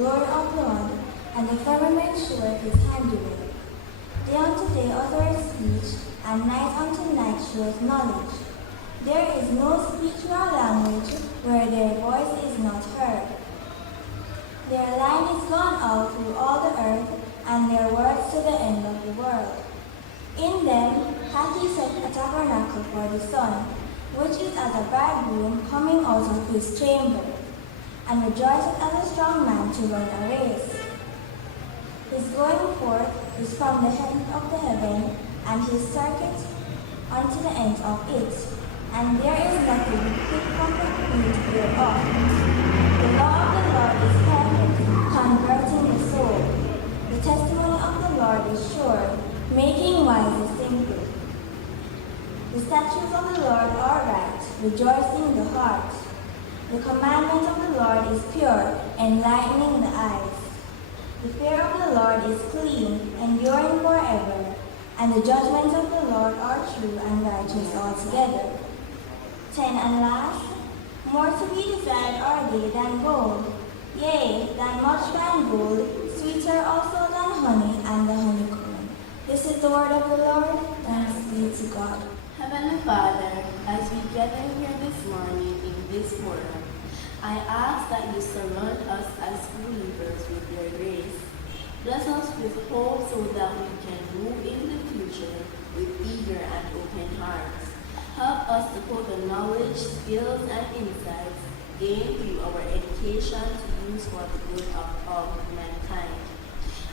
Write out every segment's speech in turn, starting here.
glory of the Lord, and the firmament showeth his handiwork. Day unto day uttereth speech, and night unto night showeth knowledge. There is no speech nor language where their voice is not heard. Their line is gone out through all the earth, and their words to the end of the world. In them hath he set a tabernacle for the sun, which is as a bridegroom coming out of his chamber, and rejoiceth as a strong man to run a race. His going forth is from the head of the heaven, and his circuit unto the ends of it, and there is nothing hid from the feet thereof. The law of the Lord is perfect, converting the soul. The testimony of the Lord is sure, making wise the simple. The statutes of the Lord are right, rejoicing the heart. The commandment of the Lord is pure, enlightening the eyes. The fear of the Lord is clean, enduring forever, and the judgments of the Lord are true and righteous altogether. 10 and last, more to be desired are they than gold, yea, than much fine gold, sweeter also than honey and the honeycomb. This is the word of the Lord. Thanks be to God. Heavenly Father, as we gather here this morning in this forum, I ask that you surround us as believers with your grace. Bless us with hope so that we can move in the future with eager and open hearts. Help us to put the knowledge, skills, and insights gained through our education to use for the good of all mankind.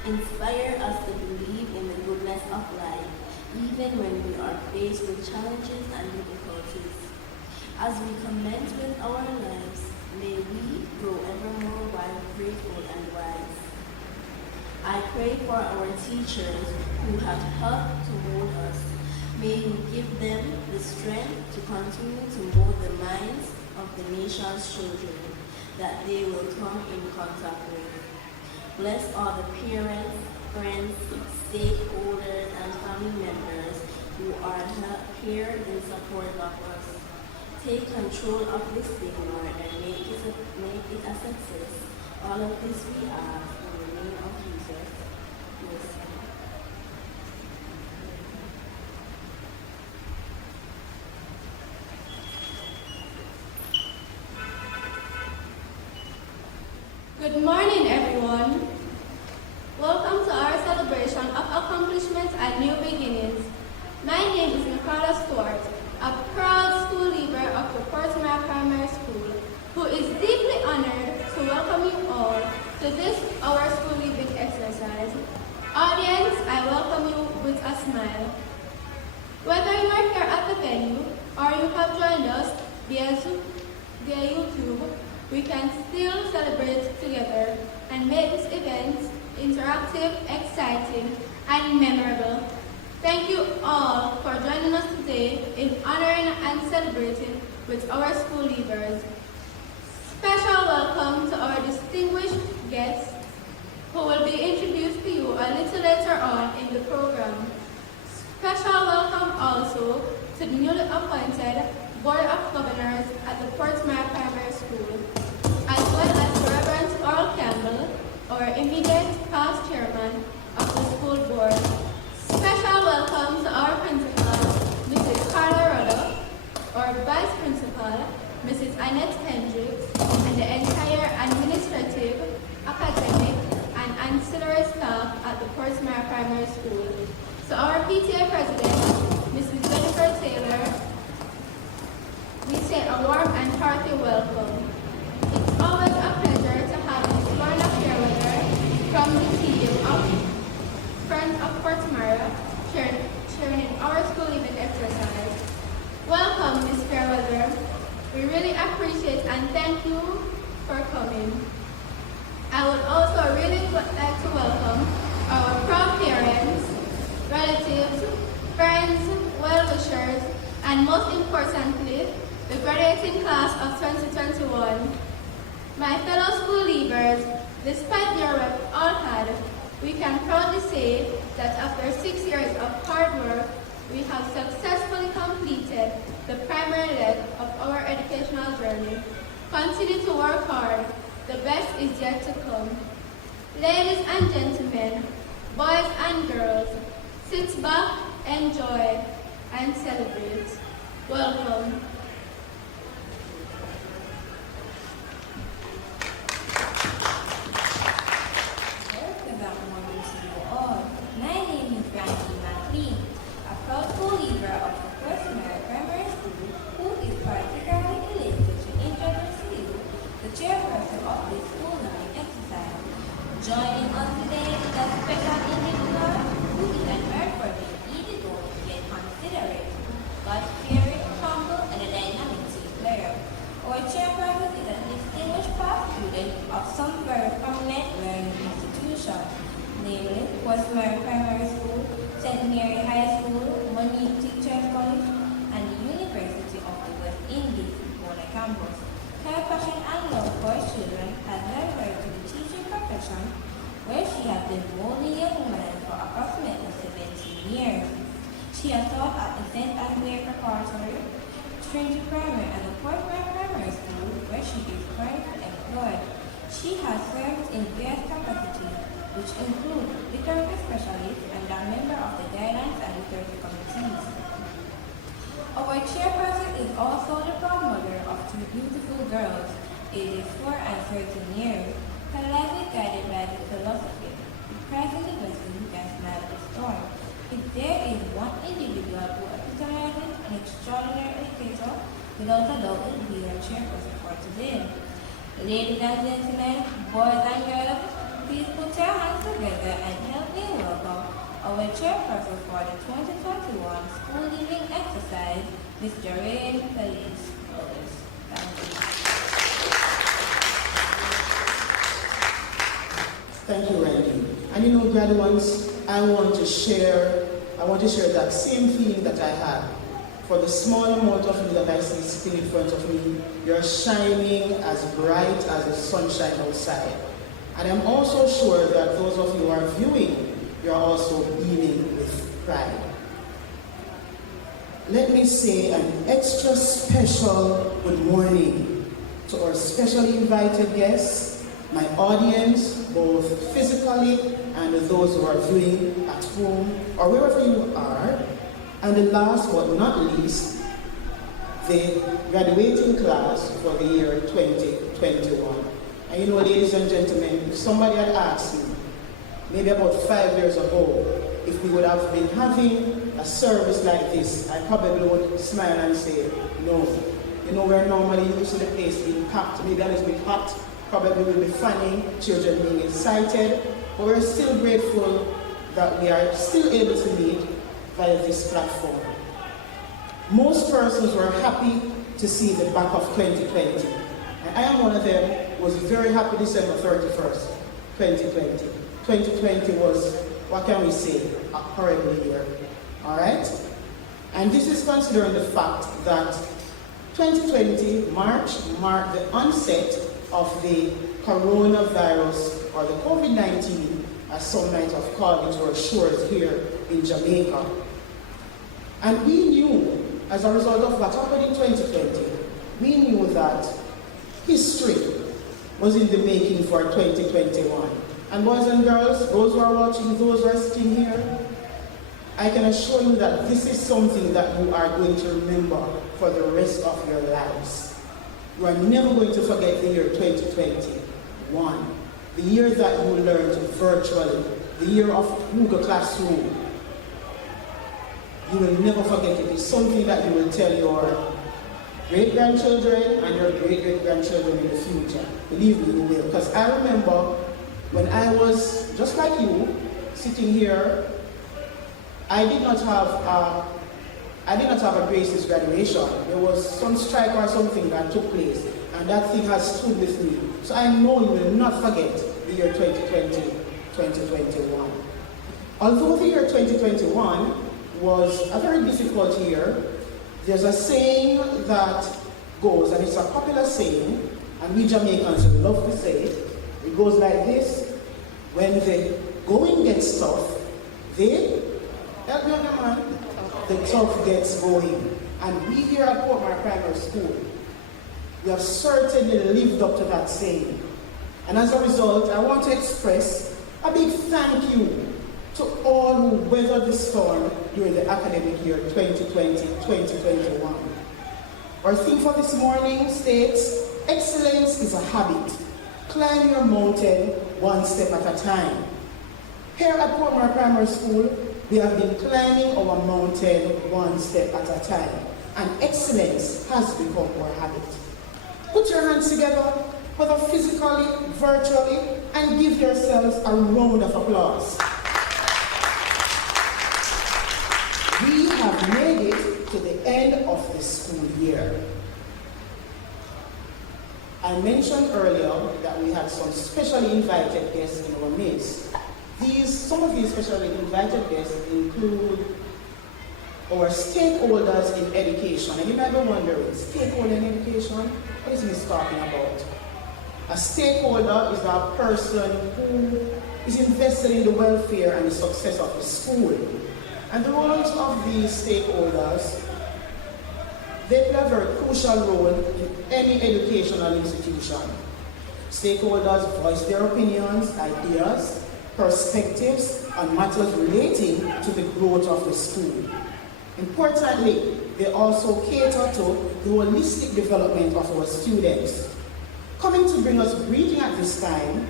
Inspire us to believe in the goodness of life, even when we are faced with challenges and difficulties. As we commence with our lives, may we grow ever more grateful and wise. I pray for our teachers who have helped to mold us. May you give them the strength to continue to mold the minds of the nation's children that they will come in contact with. Bless all the parents, friends, stakeholders, and family members who are here in support of us. Take control of this thing, Lord, and make it a success. All of this we ask in the name of Jesus. Yes. Good morning, everyone. Welcome to our celebration of accomplishments and new beginnings. My name is Nicola Stewart, a proud school leaver of the Portsmouth Primary School, who is deeply honored to welcome you all to this our school leaving exercise. Audience, I welcome you with a smile. Whether you are here at the venue or you have joined us via YouTube, we can still celebrate together and make this event interactive, exciting, and memorable. Thank you all for joining us today in honoring and celebrating with our school leavers. Special welcome to our distinguished guests who will be introduced to you a little later on in the program. Special welcome also to the newly appointed Board of Governors at the Portsmouth Primary School, as well as to Reverend Earl Campbell, our immediate past chairman of the school board. Special welcome to our principal, Mrs. Carla Rollo, our vice principal, Mrs. Annette Hendricks, and the entire administrative, academic, and ancillary staff at the Portsmouth Primary School. To our PTA president, Mrs. Jennifer Taylor, we say a warm and hearty welcome. It's always a pleasure to have Ms. Lorna Fairweather from the team of Friends of Portsmouth sharing our school event exercise. Welcome, Ms. Fairweather. We really appreciate and thank you for coming. I would also really like to welcome our proud parents, relatives, friends, well-wishers, and most importantly, the graduating class of 2021. My fellow school leavers, despite your work all hard, we can proudly say that after 6 years of hard work, we have successfully completed the primary leg of our educational journey. Continue to work hard. The best is yet to come. Ladies and gentlemen, boys and girls, sit back, enjoy, and celebrate. Welcome. Good morning to you all. My name is Brandy McLean, a proud co-leader of the First Mary Primary School, who is particularly elated to introduce to you the chairperson of this school learning exercise. Joining us today is a special individual who is an earthworthy, easygoing, yet considerate, God-fearing, humble, and a dynamic team player. Our chairperson is a distinguished past student of some very prominent learning institutions, namely West Mary Primary School, St. Mary High School, Monique Teachers College, and the University of the West Indies, Bona Campus. Her passion and love for children has led her to the teaching profession, where she has been molding young women for approximately 17 years. She has taught at the St. Andrea Preparatory, Trinity Primary, and the Fort Mary Primary School, where she is currently employed. She has served in various capacities, which include literacy specialist and a member of the guidelines and literacy committees. Our chairperson is also the proud mother of two beautiful girls, ages 4 and 13 years. Her life is guided by the philosophy, "If Christ is the vessel, you can smile the storm." If there is one individual who epitomizes an extraordinary educator, without a doubt it will be our chairperson for today. Ladies and gentlemen, boys and girls, please put your hands together and help me welcome our chairperson for the 2021 School Living Exercise, Mr. Rain Feliz. Thank you. Thank you, Randy. And you know, graduates, I want to share that same feeling that I had. For the small amount of you that I see sitting in front of me, you're shining as bright as the sunshine outside. And I'm also sure that those of you who are viewing, you're also beaming with pride. Let me say an extra special good morning to our specially invited guests, my audience, both physically and those who are viewing at home or wherever you are. And the last but not least, the graduating class for the year 2021. And you know, ladies and gentlemen, if somebody had asked me, maybe about 5 years ago, if we would have been having a service like this, I probably would smile and say, no. You know, we're normally used to the place being packed, maybe a little bit hot, probably will be funny, children being excited, but we're still grateful that we are still able to meet via this platform. Most persons were happy to see the back of 2020. And I am one of them who was very happy December 31st, 2020. 2020 was, what can we say, a horrible year. All right? And this is considering the fact that 2020, March, marked the onset of the coronavirus, or the COVID-19, as some might have called it, to our shores here in Jamaica. And we knew, as a result of what happened in 2020, we knew that history was in the making for 2021. And boys and girls, those who are watching, those who are sitting here, I can assure you that this is something that you are going to remember for the rest of your lives. You are never going to forget the year 2021, the year that you learned virtually, the year of Google Classroom. You will never forget it. It's something that you will tell your great-grandchildren and your great-great-grandchildren in the future. Believe me, you will. Because I remember when I was, just like you, sitting here, I did not have a Grace's graduation. There was some strike or something that took place, and that thing has stood with me. So I know you will not forget the year 2020, 2021. Although the year 2021 was a very difficult year, there's a saying that goes, and it's a popular saying, and we Jamaicans love to say it. It goes like this: when the going gets tough, help me on the man, the tough gets going. And we here at Portmore Primary School, we have certainly lived up to that saying. And as a result, I want to express a big thank you to all who weathered the storm during the academic year 2020-2021. Our theme for this morning states, excellence is a habit. Climb your mountain one step at a time. Here at Portmore Primary School, we have been climbing our mountain one step at a time, and excellence has become our habit. Put your hands together, whether physically, virtually, and give yourselves a round of applause. We have made it to the end of the school year. I mentioned earlier that we had some specially invited guests in our midst. Some of these specially invited guests include our stakeholders in education. And you might be wondering, stakeholder in education? What is this talking about? A stakeholder is a person who is invested in the welfare and the success of the school. And the roles of these stakeholders, they play a very crucial role in any educational institution. Stakeholders voice their opinions, ideas, perspectives, on matters relating to the growth of the school. Importantly, they also cater to the holistic development of our students. Coming to bring us greeting at this time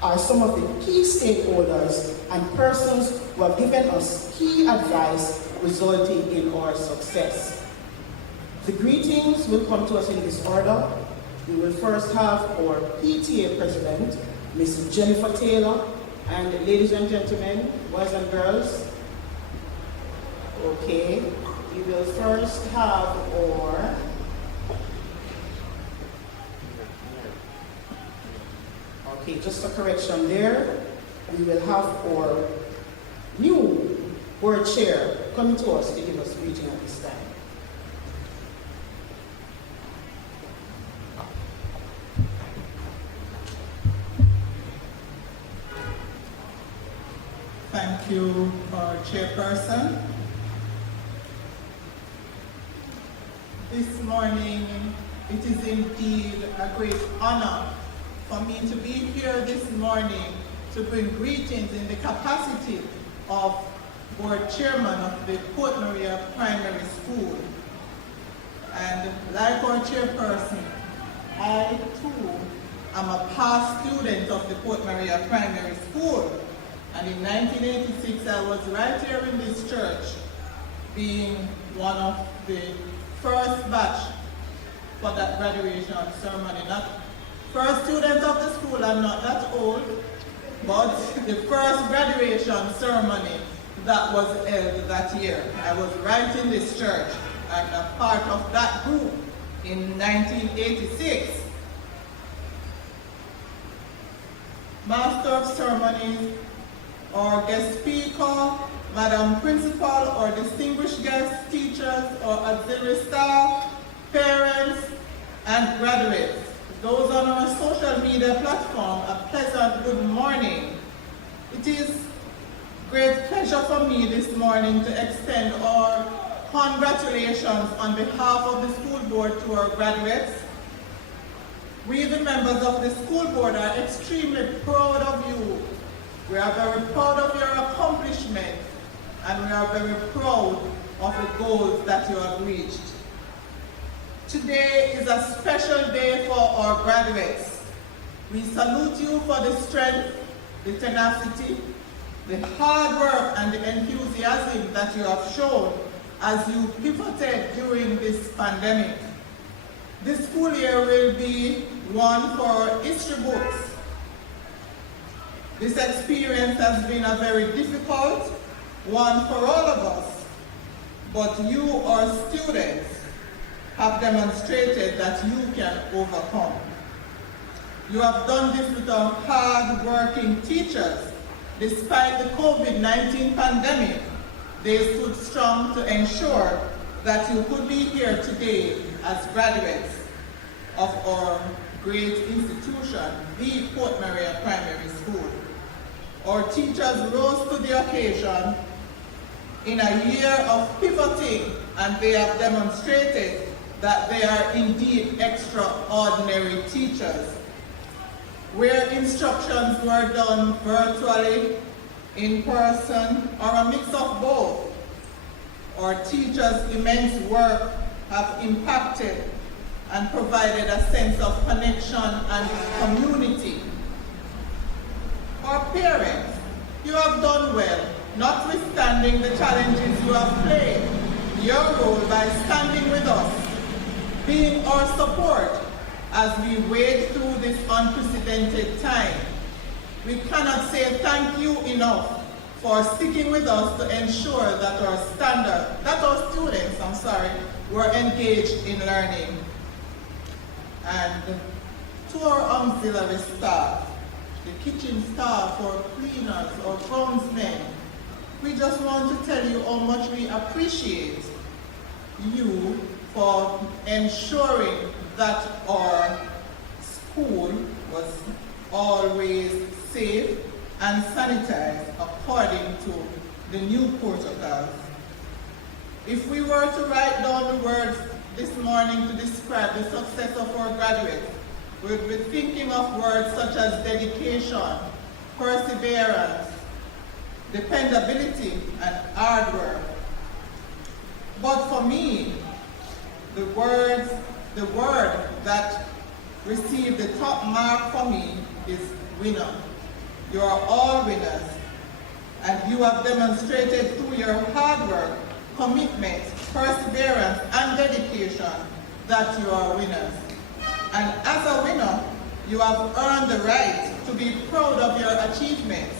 are some of the key stakeholders and persons who have given us key advice resulting in our success. The greetings will come to us in this order. We will first have our PTA President, Ms. Jennifer Taylor, and ladies and gentlemen, boys and girls, okay, we will first have our just a correction there. We will have our new board chair coming to us to give us greeting at this time. Thank you, our chairperson. This morning, it is indeed a great honor for me to be here this morning to bring greetings in the capacity of board chairman of the Port Maria Primary School. And like our chairperson, I too am a past student of the Port Maria Primary School. And in 1986, I was right here in this church, being one of the first batch for that graduation ceremony. Not first student of the school, I'm not that old, but the first graduation ceremony that was held that year. I was right in this church. I'm a part of that group in 1986. Master of Ceremonies, or guest speaker, Madam Principal, or distinguished guests, teachers, or auxiliary staff, parents, and graduates. Those on our social media platform, a pleasant good morning. It is great pleasure for me this morning to extend our congratulations on behalf of the school board to our graduates. We, the members of the school board, are extremely proud of you. We are very proud of your accomplishments, and we are very proud of the goals that you have reached. Today is a special day for our graduates. We salute you for the strength, the tenacity, the hard work, and the enthusiasm that you have shown as you pivoted during this pandemic. This school year will be one for history books. This experience has been a very difficult one for all of us, but you, our students, have demonstrated that you can overcome. You have done this with our hard-working teachers. Despite the COVID-19 pandemic, they stood strong to ensure that you could be here today as graduates of our great institution, the Port Maria Primary School. Our teachers rose to the occasion in a year of pivoting, and they have demonstrated that they are indeed extraordinary teachers. where instructions were done virtually, in person, or a mix of both. Our teachers' immense work have impacted and provided a sense of connection and community. Our parents, you have done well, notwithstanding the challenges you have played your role by standing with us, being our support as we wade through this unprecedented time. We cannot say thank you enough for sticking with us to ensure that our students were engaged in learning. And to our auxiliary staff, the kitchen staff, or cleaners, or groundsmen, we just want to tell you how much we appreciate you for ensuring that our school was always safe and sanitized according to the new protocols. If we were to write down the words this morning to describe the success of our graduates, we'd be thinking of words such as dedication, perseverance, dependability, and hard work. But for me, the word that received the top mark for me is winner. You are all winners, and you have demonstrated through your hard work, commitment, perseverance, and dedication that you are winners. And as a winner, you have earned the right to be proud of your achievements.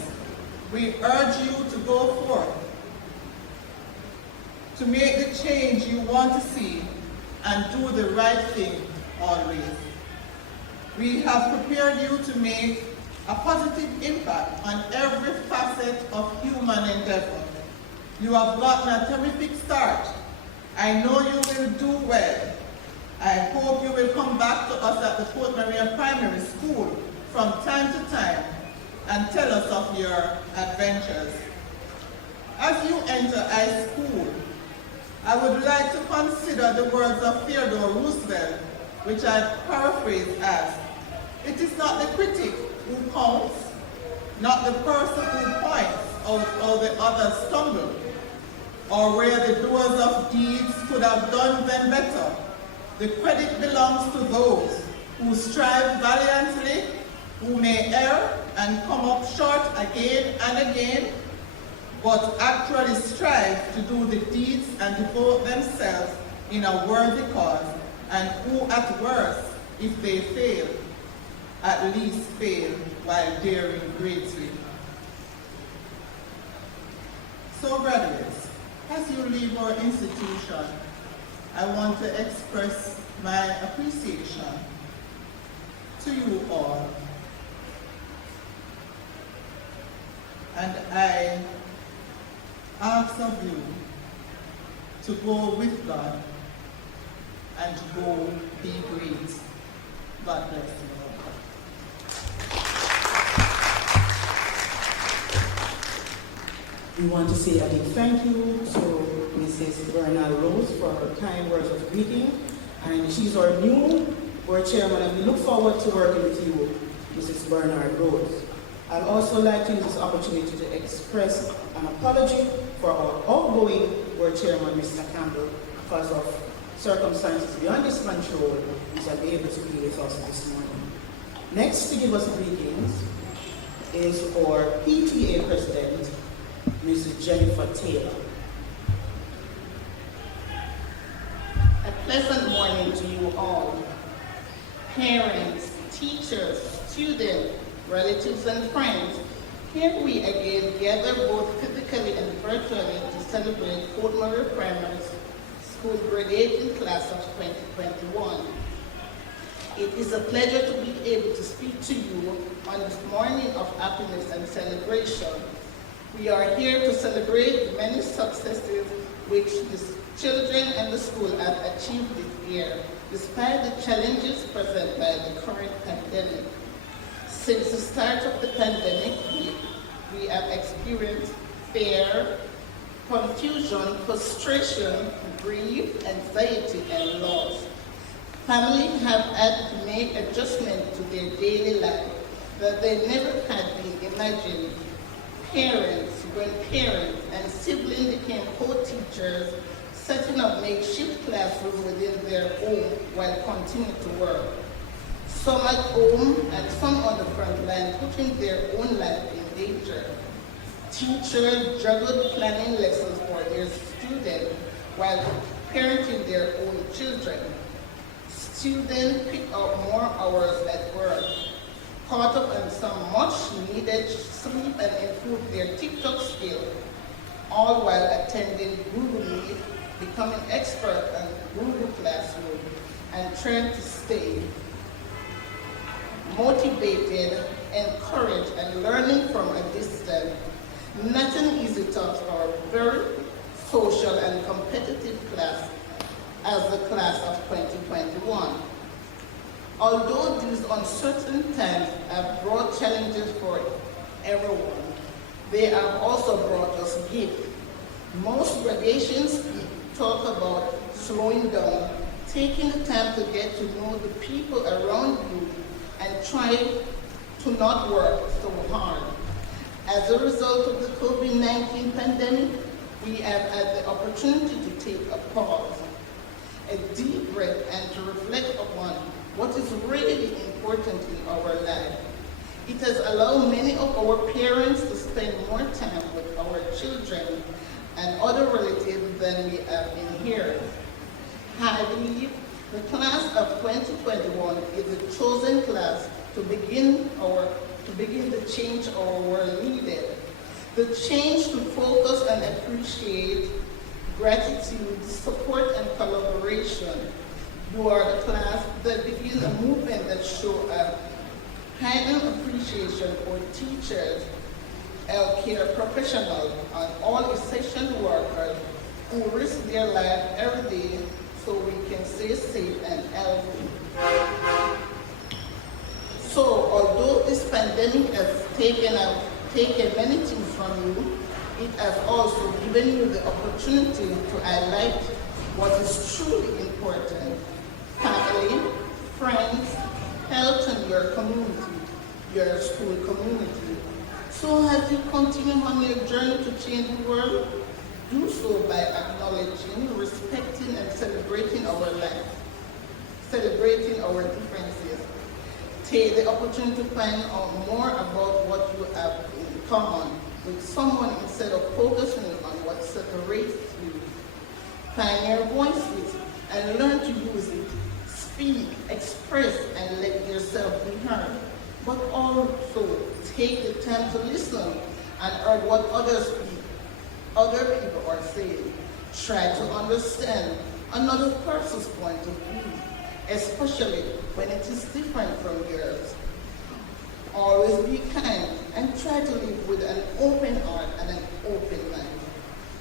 We urge you to go forth, to make the change you want to see, and do the right thing always. We have prepared you to make a positive impact on every facet of human endeavor. You have gotten a terrific start. I know you will do well. I hope you will come back to us at the Fort Maria Primary School from time to time and tell us of your adventures. As you enter high school, I would like to consider the words of Theodore Roosevelt, which I paraphrase as, "It is not the critic who counts, not the person who points out how the others stumble, or where the doers of deeds could have done them better. The credit belongs to those who strive valiantly, who may err and come up short again and again, but actually strive to do the deeds and devote themselves in a worthy cause, and who at worst, if they fail, at least fail while daring greatly." So graduates, as you leave our institution, I want to express my appreciation to you all. And I ask of you to go with God and go be great. God bless you all. We want to say a big thank you to Mrs. Bernal Rose for her kind words of greeting. And she's our new board chairman, and we look forward to working with you, Mrs. Bernard Rose. I'd also like to use this opportunity to express an apology for our outgoing board chairman, Mr. Campbell, because of circumstances beyond his control. He's unable to be with us this morning. Next to give us greetings is our PTA president, Mrs. Jennifer Taylor. A pleasant morning to you all. Parents, teachers, students, relatives, and friends, here we again gather both physically and virtually to celebrate Fort Maria Primary School graduating class of 2021. It is a pleasure to be able to speak to you on this morning of happiness and celebration. We are here to celebrate the many successes which the children and the school have achieved this year, despite the challenges presented by the current pandemic. Since the start of the pandemic, we have experienced fear, confusion, frustration, grief, anxiety, and loss. Families have had to make adjustments to their daily life, that they never had been imagined. Parents, grandparents, and siblings became co-teachers, setting up makeshift classrooms within their home while continuing to work. Some at home and some on the front line, putting their own life in danger. Teachers juggled planning lessons for their students while parenting their own children. Students picked up more hours at work, caught up on some much needed sleep and improved their TikTok skills, all while attending Google Meet, becoming expert on Google Classroom, and trying to stay motivated, encouraged, and learning from a distance. Not an easy task for a very social and competitive class as the class of 2021. Although these uncertain times have brought challenges for everyone, they have also brought us gifts. Most graduations talk about slowing down, taking the time to get to know the people around you, and try to not work so hard. As a result of the COVID-19 pandemic, we have had the opportunity to take a pause, a deep breath, and to reflect upon what is really important in our life. It has allowed many of our parents to spend more time with our children and other relatives than we have in here. I believe the class of 2021 is the chosen class to begin the change our world needed. The change to focus and appreciate gratitude, support, and collaboration. You are the class that begins a movement that shows a heightened appreciation for teachers, healthcare professionals, and all essential workers who risk their life every day so we can stay safe and healthy. So, although this pandemic has taken many things from you, it has also given you the opportunity to highlight what is truly important: family, friends, health, and your community, your school community. So as you continue on your journey to change the world, do so by acknowledging, respecting, and celebrating our life, celebrating our differences. Take the opportunity to find out more about what you have in common with someone instead of focusing on what separates you. Find your voices and learn to use it. Speak, express, and let yourself be heard. But also take the time to listen and hear what other people are saying. Try to understand another person's point of view, especially when it is different from yours. Always be kind and try to live with an open heart and an open mind.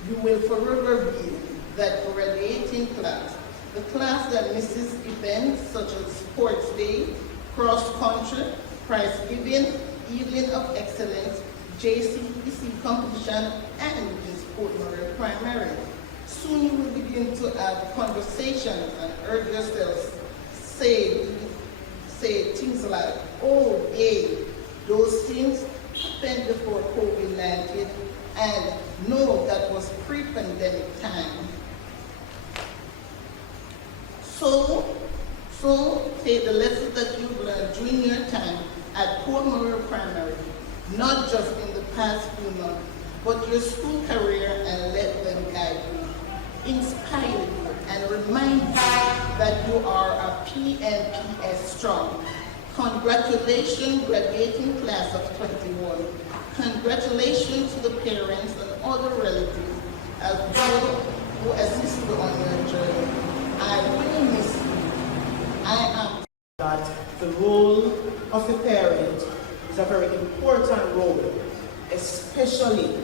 You will forever be that graduating class, the class that misses events such as Sports Day, Cross Country, Prize Giving, Evening of Excellence, JCEC competition, and the Port Maria Primary. Soon you will begin to have conversations and urge yourselves say things like, oh yeah, those things happened before COVID-19, and no, that was pre-pandemic time. So take the lessons that you've learned during your time at Port Maria Primary, not just in the past few months, but your school career, and let them guide you, inspire you, and remind you that you are a PNPS strong. Congratulations, graduating class of 21. Congratulations to the parents and other relatives as those who assist you on your journey. I will miss you. I am. That the role of the parent is a very important role, especially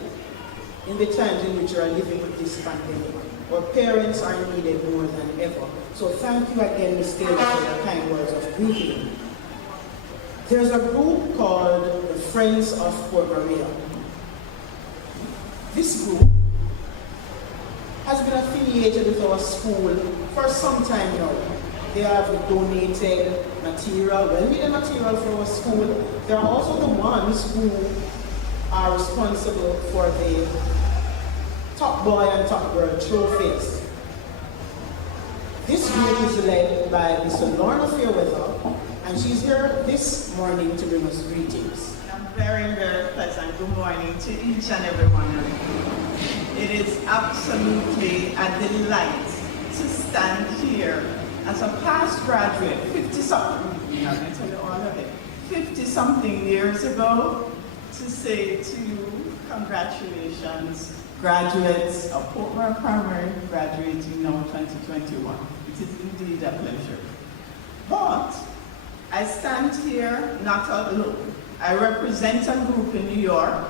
in the times in which we are living with this pandemic, where parents are needed more than ever. So thank you again, Ms. Taylor, for your kind words of greeting. There's a group called the Friends of Port Maria. This group has been affiliated with our school for some time now. They have donated material, well-needed material for our school. They are also the ones who are responsible for the Top Boy and Top Girl trophies. This group is led by Mr. Lorna Fairweather, and she's here this morning to bring us greetings. A very, very pleasant good morning to each and every one of you. It is absolutely a delight to stand here as a past graduate, 50-something, I'm going to tell you all of it, 50-something years ago, to say to you, congratulations, graduates of Portmore Primary, graduating now 2021. It is indeed a pleasure. But I stand here not alone. I represent a group in New York.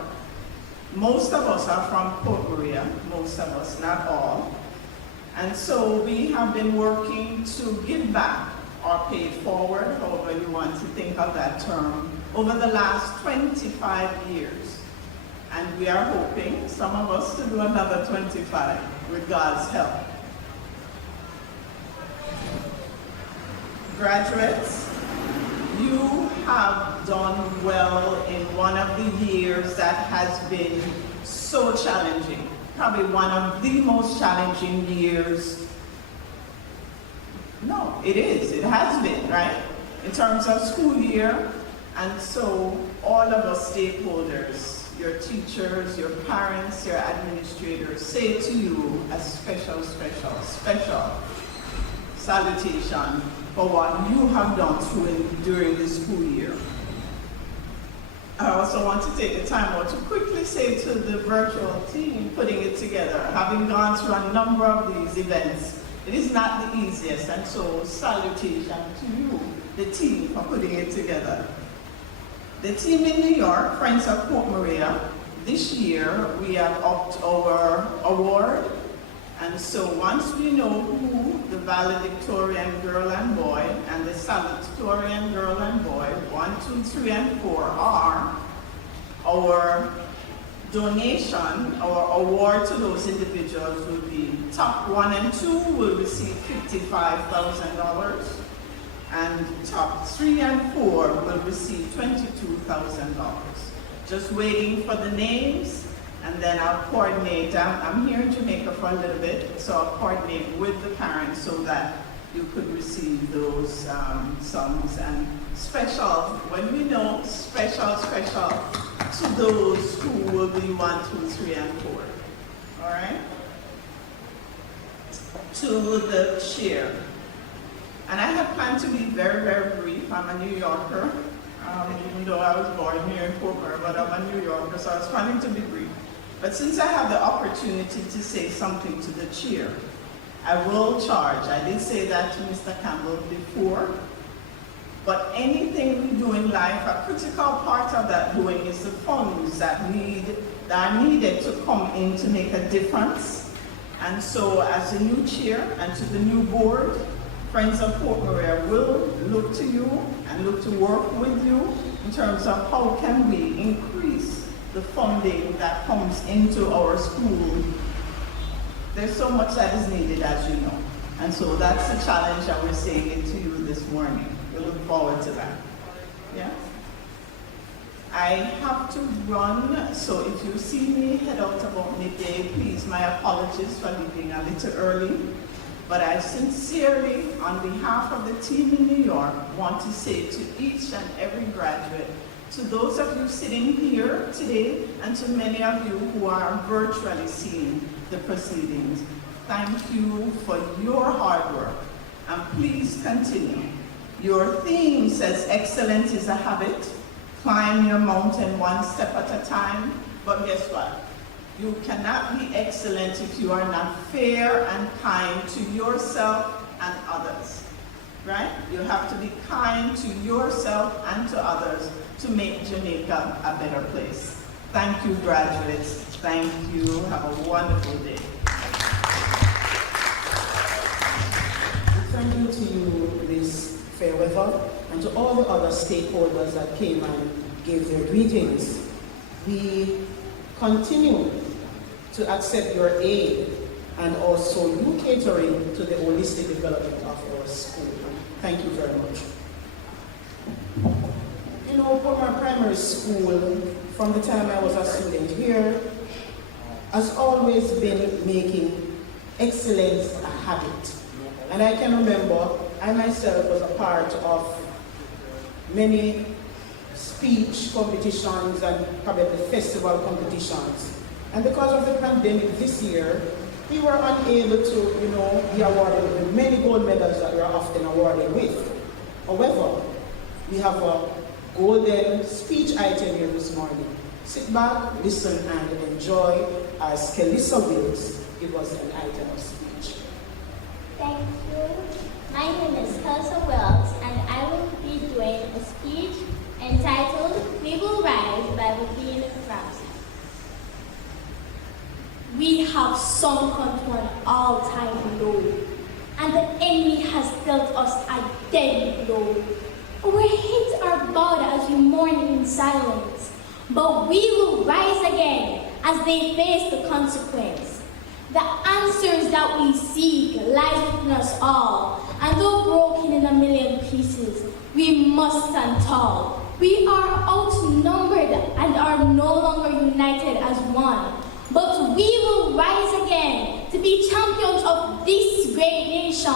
Most of us are from Port Maria, most of us, not all. And so we have been working to give back or pay it forward, however you want to think of that term, over the last 25 years. And we are hoping, some of us, to do another 25 with God's help. Graduates, you have done well in one of the years that has been so challenging. Probably one of the most challenging years. No, it is. It has been, right? In terms of school year. And so all of us stakeholders, your teachers, your parents, your administrators, say to you a special, special, special salutation for what you have done during the school year. I also want to take the time out to quickly say to the virtual team putting it together, having gone through a number of these events, it is not the easiest, and so salutation to you, the team, for putting it together. The team in New York, Friends of Port Maria, this year we have upped our award, and so once we know who the valedictorian girl and boy and the salutatorian girl and boy, 1, 2, 3, and 4 are, our donation, our award to those individuals will be top 1 and 2 will receive $55,000, and top 3 and 4 will receive $22,000. Just waiting for the names, and then I'll coordinate. I'm here in Jamaica for a little bit, so I'll coordinate with the parents so that you could receive those sums. And special, when we know, special to those who will be 1, 2, 3, and 4. All right? To the chair. And I have planned to be very, very brief. I'm a New Yorker, even though I was born here in Portmore, but I'm a New Yorker, so I was planning to be brief. But since I have the opportunity to say something to the chair, I will charge. I did say that to Mr. Campbell before, but anything we do in life, a critical part of that doing is the funds that are needed to come in to make a difference. And so as the new chair and to the new board, Friends of Port Maria will look to you and look to work with you in terms of how can we increase the funding that comes into our school. There's so much that is needed, as you know. And so that's the challenge that we're saying it to you this morning. We look forward to that. Yeah? I have to run, so if you see me head out about midday, please, my apologies for leaving a little early. But I sincerely, on behalf of the team in New York, want to say to each and every graduate, to those of you sitting here today, and to many of you who are virtually seeing the proceedings, thank you for your hard work, and please continue. Your theme says excellence is a habit. Climb your mountain one step at a time, but guess what? You cannot be excellent if you are not fair and kind to yourself and others, right? You have to be kind to yourself and to others to make Jamaica a better place. Thank you, graduates. Thank you. Have a wonderful day. Thank you to you, Ms. Fairweather, and to all the other stakeholders that came and gave their greetings. We continue to accept your aid and also you catering to the holistic development of our school. Thank you very much. You know, Portmore Primary School, from the time I was a student here, has always been making excellence a habit. And I can remember, I myself was a part of many speech competitions and probably festival competitions. And because of the pandemic this year, we were unable to, be awarded with many gold medals that we are often awarded with. However, we have a golden speech item here this morning. Sit back, listen, and enjoy as Kelissa Wills gives us an item of speech. Thank you. My name is Kelissa Wells, and I will be doing a speech entitled We Will Rise by Rabin Ramsey. We have sunken to an all-time low, and the enemy has dealt us a deadly blow. Our heads are bowed as we mourn in silence, but we will rise again as they face the consequence. The answers that we seek lies within us all, and though broken in a million pieces, we must stand tall. We are outnumbered and are no longer united as one, but we will rise again to be champions of this great nation.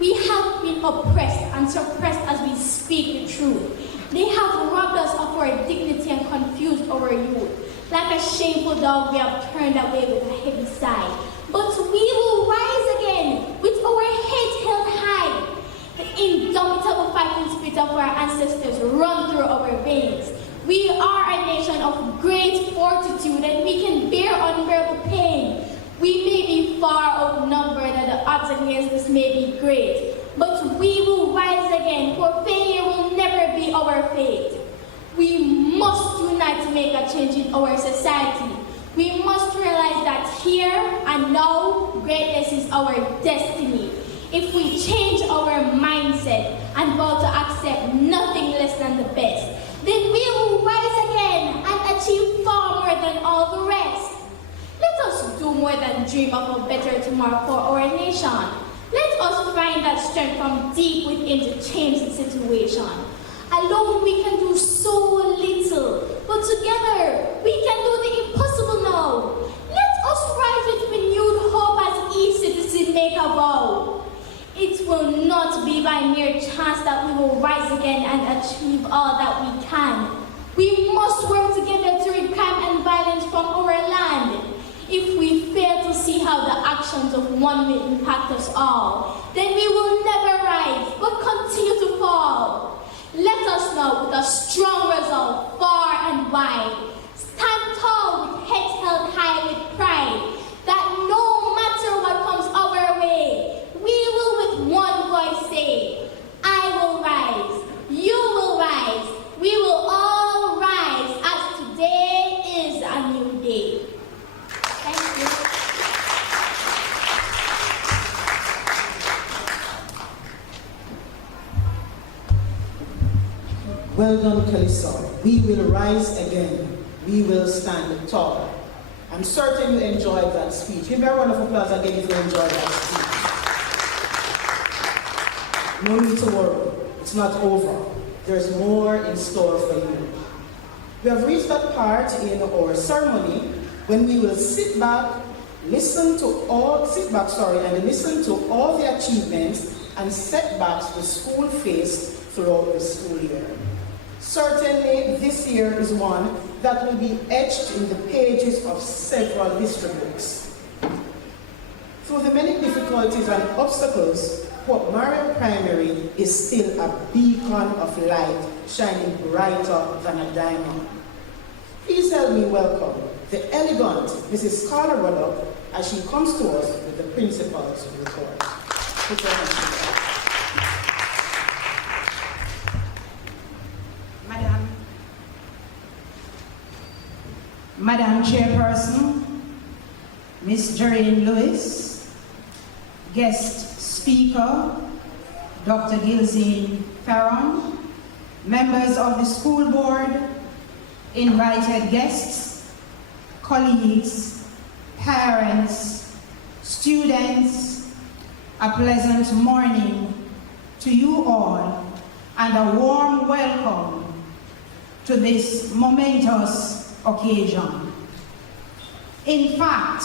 We have been oppressed and suppressed as we speak the truth. They have robbed us of our dignity and confused our youth. Like a shameful dog, we have turned away with a heavy sigh. But we will rise again with our heads held high. The indomitable fighting spirit of our ancestors run through our veins. We are a nation of great fortitude, and we can bear unbearable pain. We may be far outnumbered and the odds against us may be great, but we will rise again, for failure will never be our fate. We must unite to make a change in our society. We must realize that here and now, greatness is our destiny. If we change our mindset and vow to accept nothing less than the best, then we will rise again and achieve far more than all the rest. Let us do more than dream of a better tomorrow for our nation. Let us find that strength from deep within to change the situation. Alone we can do so little, but together we can do the impossible now. Let us rise with renewed hope as each citizen make a vow. It will not be by mere chance that we will rise again and achieve all that we can. We must work together to rid crime and violence from our land. If we fail to see how the actions of one will impact us all, then we will never rise, but continue to fall. Let us now, with a strong resolve, far and wide, stand tall with heads held high with pride, that no matter what comes our way, we will with one voice say, I will rise, you will rise, we will all rise, as today is a new day. Thank you. Well done, Kelissa. We will rise again. We will stand tall. I'm certain you enjoyed that speech. Give me a round of applause again if you enjoyed that speech. No need to worry. It's not over. There's more in store for you. We have reached that part in our ceremony when we will sit back and listen to all the achievements and setbacks the school faced throughout the school year. Certainly, this year is one that will be etched in the pages of several history books. Through the many difficulties and obstacles, Port Marion Primary is still a beacon of light, shining brighter than a diamond. Please help me welcome the elegant Mrs. Carla Ruddock as she comes to us with the principal's report. Put your hands together. Madam Chairperson, Ms. Jerrine Lewis, guest speaker, Dr. Gilzine Farron, members of the school board, invited guests, colleagues, parents, students, a pleasant morning to you all and a warm welcome to this momentous occasion. In fact,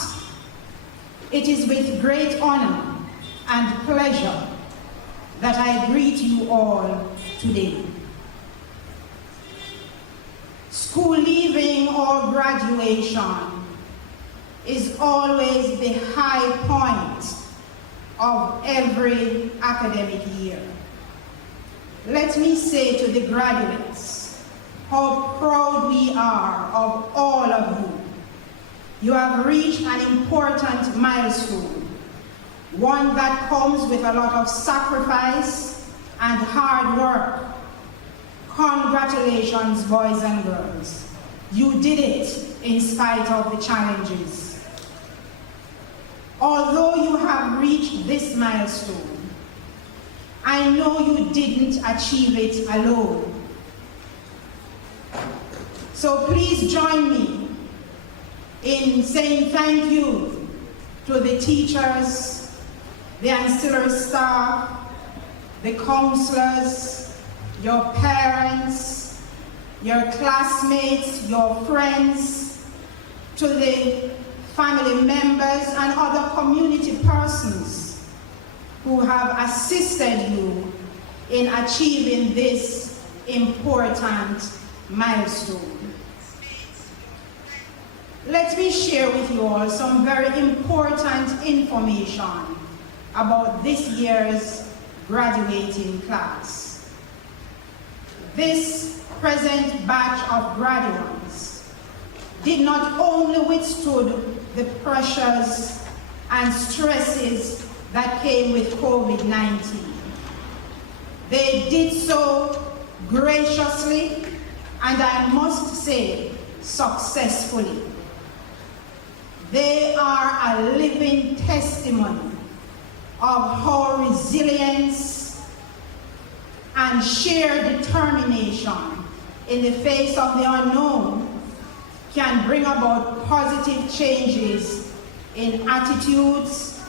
it is with great honor and pleasure that I greet you all today. School leaving or graduation is always the high point of every academic year. Let me say to the graduates how proud we are of all of you. You have reached an important milestone, one that comes with a lot of sacrifice and hard work. Congratulations, boys and girls. You did it in spite of the challenges. Although you have reached this milestone, I know you didn't achieve it alone. So please join me in saying thank you to the teachers, the ancillary staff, the counselors, your parents, your classmates, your friends, to the family members and other community persons who have assisted you in achieving this important milestone. Let me share with you all some very important information about this year's graduating class. This present batch of graduates did not only withstood the pressures and stresses that came with COVID-19. They did so graciously and I must say successfully. They are a living testimony of how resilience and sheer determination in the face of the unknown can bring about positive changes in attitudes,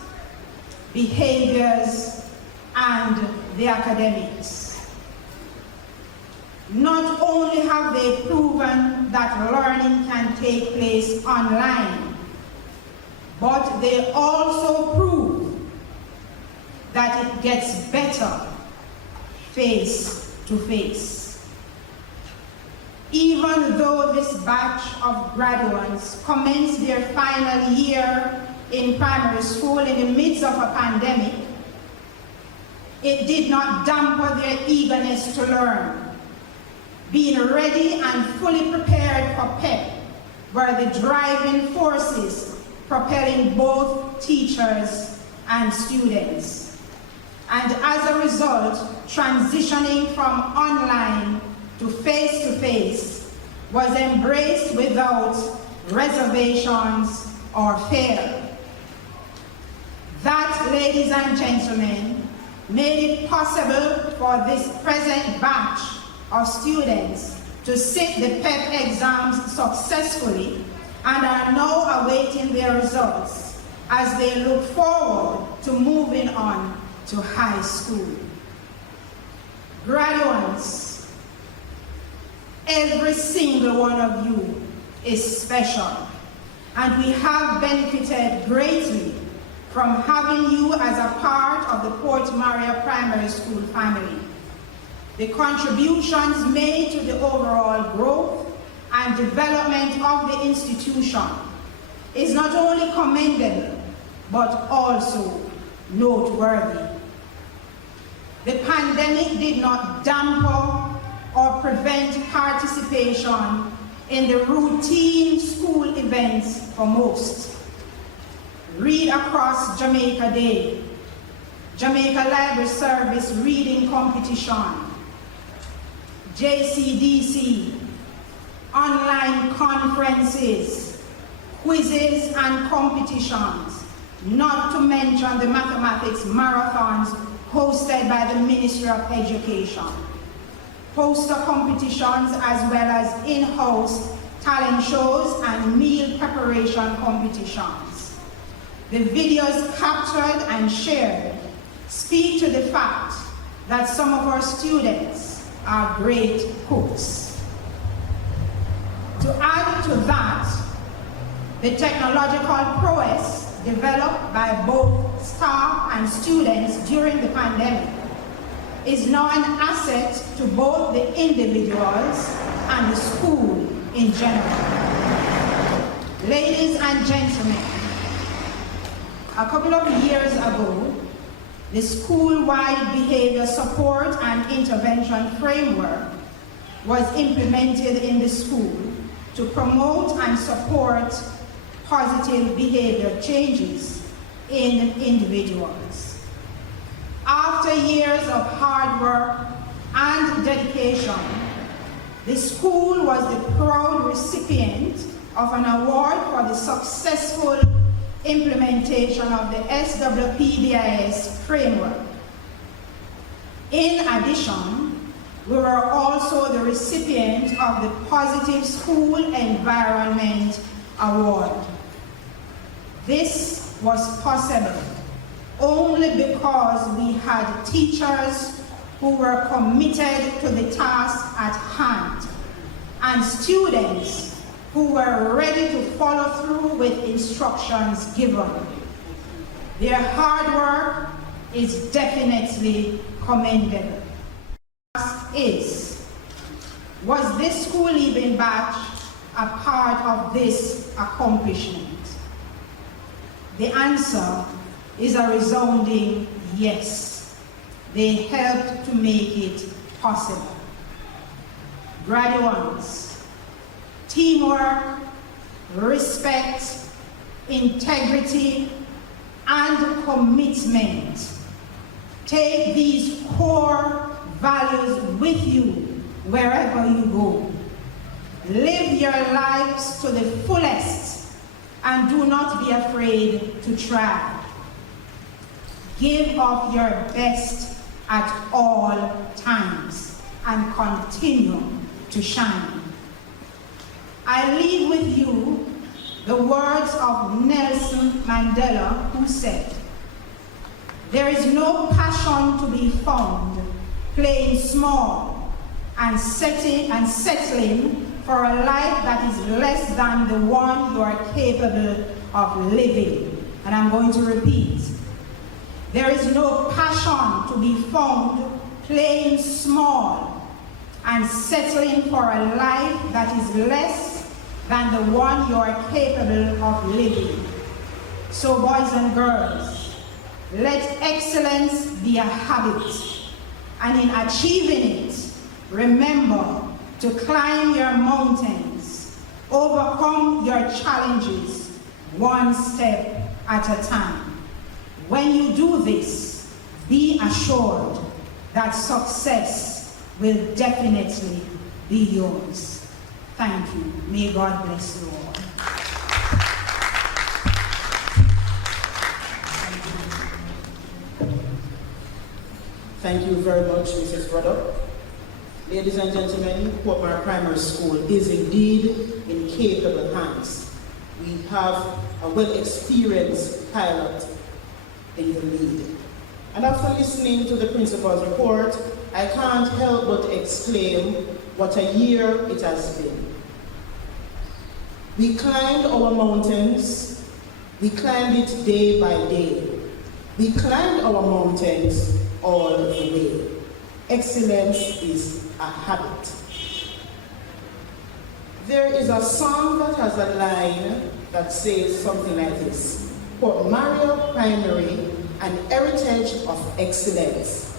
behaviors, and the academics. Not only have they proven that learning can take place online, but they also prove that it gets better face to face. Even though this batch of graduates commenced their final year in primary school in the midst of a pandemic, it did not dampen their eagerness to learn. Being ready and fully prepared for PEP were the driving forces propelling both teachers and students. And as a result, transitioning from online to face was embraced without reservations or fear. That, ladies and gentlemen, made it possible for this present batch of students to sit the PEP exams successfully and are now awaiting their results as they look forward to moving on to high school. Graduates, every single one of you is special, and we have benefited greatly from having you as a part of the Port Maria Primary School family. The contributions made to the overall growth and development of the institution is not only commendable, but also noteworthy. The pandemic did not dampen or prevent participation in the routine school events for most. Read Across Jamaica Day, Jamaica Library Service Reading Competition, JCDC, online conferences, quizzes and competitions, not to mention the mathematics marathons hosted by the Ministry of Education, poster competitions as well as in-house talent shows and meal preparation competitions. The videos captured and shared speak to the fact that some of our students are great cooks. add to that the technological prowess developed by both staff and students during the pandemic is now an asset to both the individuals and the school in general. Ladies and gentlemen, a couple of years ago, the school-wide behavior support and intervention framework was implemented in the school to promote and support positive behavior changes in individuals. After years of hard work and dedication, the school was the proud recipient of an award for the successful implementation of the SWPBIS framework. In addition, we were also the recipient of the Positive School Environment Award. This was possible only because we had teachers who were committed to the task at hand and students who were ready to follow through with instructions given. Their hard work is definitely commendable. Was this school leaving batch a part of this accomplishment? The answer is a resounding yes. They helped to make it possible. Graduates, teamwork, respect, integrity, and commitment. Take these core values with you wherever you go. Live your lives to the fullest and do not be afraid to try. Give of your best at all times and continue to shine. I leave with you the words of Nelson Mandela, who said, "There is no passion to be found playing small and settling for a life that is less than the one you are capable of living." And I'm going to repeat. There is no passion to be found playing small and settling for a life that is less than the one you are capable of living. So boys and girls, let excellence be a habit, and in achieving it, remember to climb your mountains, overcome your challenges one step at a time. When you do this, be assured that success will definitely be yours. Thank you. May God bless you all. Thank you very much, Mrs. Ruddock. Ladies and gentlemen, Portmore Primary School is indeed in capable hands. We have a well-experienced pilot in the lead. And after listening to the principal's report, I can't help but exclaim what a year it has been. We climbed our mountains, we climbed it day by day. We climbed our mountains all the way. Excellence is a habit. There is a song that has a line that says something like this: Portmore Primary, an heritage of excellence.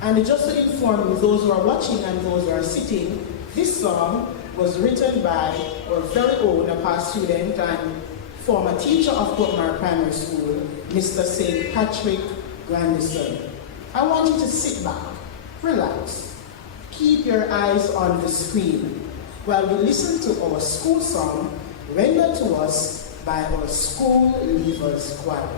And just to inform you, those who are watching and those who are sitting, this song was written by our very own past student and former teacher of Portmore Primary School, Mr. St. Patrick Grandison. I want you to sit back, relax, keep your eyes on the screen while we listen to our school song rendered to us by our School Leavers Choir.